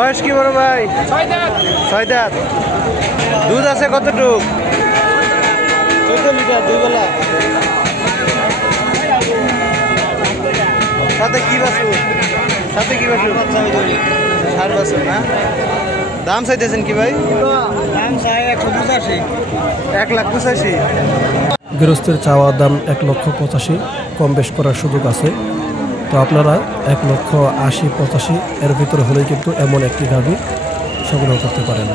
বয়স কি বড় ভাই? 6 দাঁত। দুধ আছে কতটুক? 14 লিটার 2 বেলা। সাথে কি বাছুর? সাথে কি বাছুর? ষাট বাছুর না? দাম চাইতেছেন কি ভাই? দাম চাই 185। 1,85,000। গৃহস্থের চাওয়া দাম 1,85,000, কম বেশ করার সুযোগ আছে। তো আপনারা 1,80,000-85,000 এর ভিতরে হলেই কিন্তু এমন একটি গাভী সংগ্রহ করতে পারেন।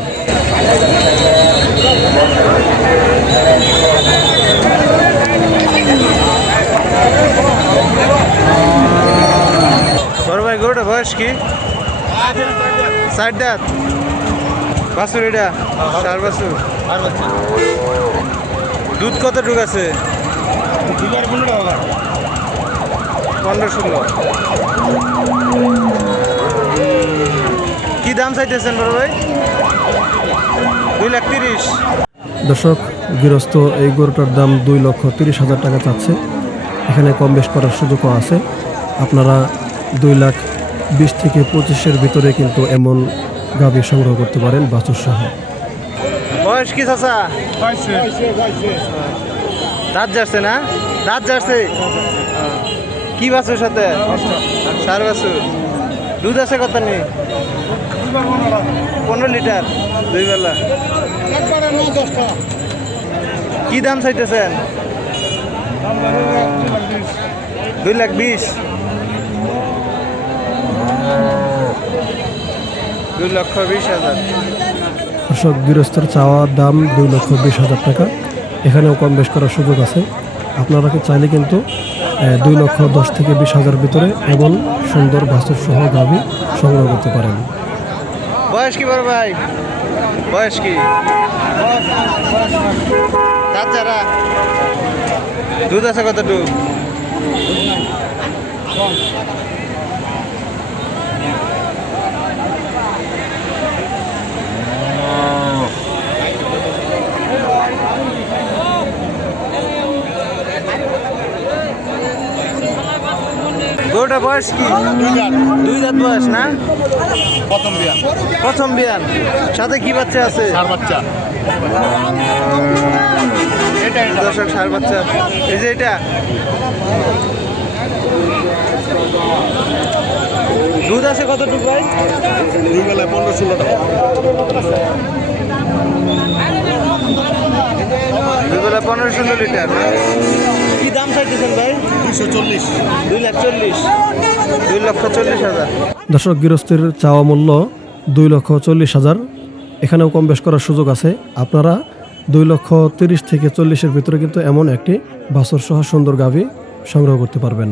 বড় ভাই গরুটা বয়স কি? 60 দাঁত। বাছুর এটা? ষাট বাছুর। দুধ কতটুকু আছে? 15-16। কি দাম চাইতেছেন বড় ভাই? 2,30,000। দর্শক, গৃহস্থ এই গরুটার দাম 2,30,000 টাকা চাচ্ছে। এখানে কম বেশ করার সুযোগও আছে। আপনারা 2,20,000 থেকে 25,000 ভিতরে কিন্তু এমন গাভী সংগ্রহ করতে পারেন বাছুর সহ। বয়স কি চাচা? দাঁত যাচ্ছে না? দাঁত যাচ্ছে। কি বাছুর সাথে? ষাট বাছুর। দুধ আছে কত নেই? 15 লিটার 2 বেলা। কি দাম চাইতেছেন? 2,20,000। 2,20,000। দর্শক, গৃহস্থের চাওয়া দাম 2,20,000 টাকা। এখানেও কম বেশ করার সুযোগ আছে। আপনারা চাইলে কিন্তু 2,10,000 থেকে 20,000 ভিতরে এমন সুন্দর বাছুর সহ গাভী সংগ্রহ করতে পারেন। বয়স কি বড় ভাই? বয়স কি? দাঁত যারা? দুধ আছে কতটুকু? গরুটা বয়স কি? 2 দাঁত বয়স না? প্রথম বিয়ান। সাথে কি বাচ্চা আছে? দর্শক, ষাঁড় বাচ্চা। এই যে এটা দুধ আছে কতটুকু ভাই? 2 বেলায় 15-16 টাকা। 2 বেলা 15-16 লিটার না? কি দাম চাইতেছেন ভাই? 240। 2,40,000। 2,40,000। দর্শক, গৃহস্থের চাওয়া মূল্য 2,40,000। এখানেও কম বেশ করার সুযোগ আছে। আপনারা 2,30,000 থেকে 40,000 ভিতরে কিন্তু এমন একটি বাছুর সহ সুন্দর গাভী সংগ্রহ করতে পারবেন।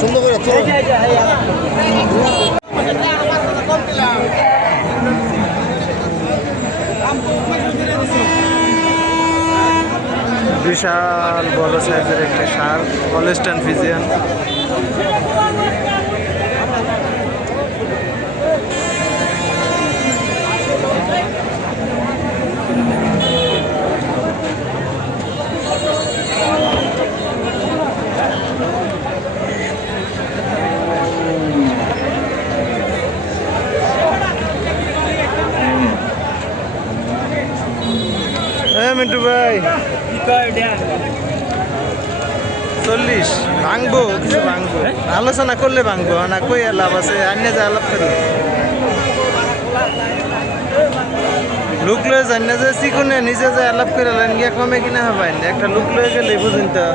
সুন্দর করে বিশাল বড় সাইজের একটা ষাঁড়, হলস্টাইন ফ্রিজিয়ান। মিন্টু ভাই 40 ভাঙবো, কিছু ভাঙবো, আলোচনা করলে ভাঙবো না, কই আর লাভ আছে? আন্য যে আলাপ করে লুক লয়ে যান না, যে চিকুনে নিজে যে আলাপ করে লেন গিয়া কমে কিনা হবে। একটা লুক লয়ে গেলে বুঝিন তো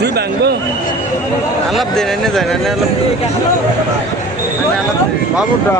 তুই ভাঙবো আলাপ দেন, এনে যায় না আলাপ আলাপ বাবুটা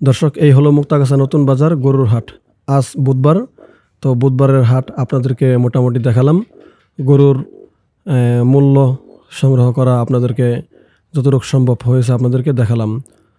দর্শক, এই হলো মুক্তাগাছা নতুন বাজার গরুর হাট। আজ বুধবার, তো বুধবারের হাট আপনাদেরকে মোটামুটি দেখালাম। গরুর মূল্য সংগ্রহ করা আপনাদেরকে যতটুকু সম্ভব হয়েছে আপনাদেরকে দেখালাম।